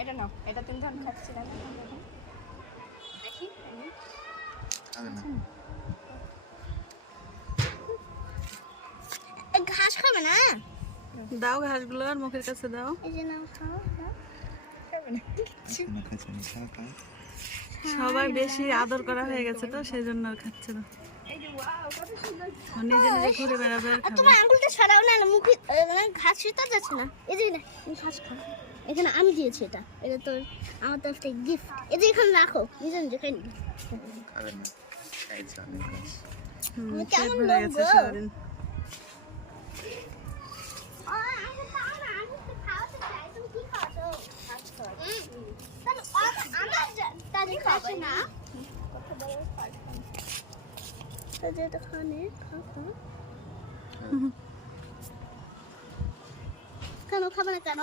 এটা নাও, এটা তুমি ধর খাচ্ছিলে না দেখি ঘাস খাবে না? দাও ঘাসগুলো আর মুখের কাছে দাও। এই যে নাও, খাও খাও। খাবে না কিচ্ছু। সবাই বেশি আদর করা হয়ে গেছে তো সেই জন্য আর খাচ্ছে না। এই যে ওয়াও কত সুন্দর। ও নিজে নিজে ঘুরে বেড়াবে আর আর খাবে। তোমার আঙ্গুলটা সরাও না, মুখে ঘাস শুতে যাচ্ছে না। এই যে না, ঘাস খাও। এখানে আমি দিয়েছি এটা, এটা তো আমার তরফ থেকে গিফট। এই যে এখানে রাখো, নিজে নিজে খাই নি। খাবেন না, খাইছে অনেক ঘাস। তুমি পেট কেমন ভরে লোক গেছে গো? সারাদিন। কেন খাবে না কেন?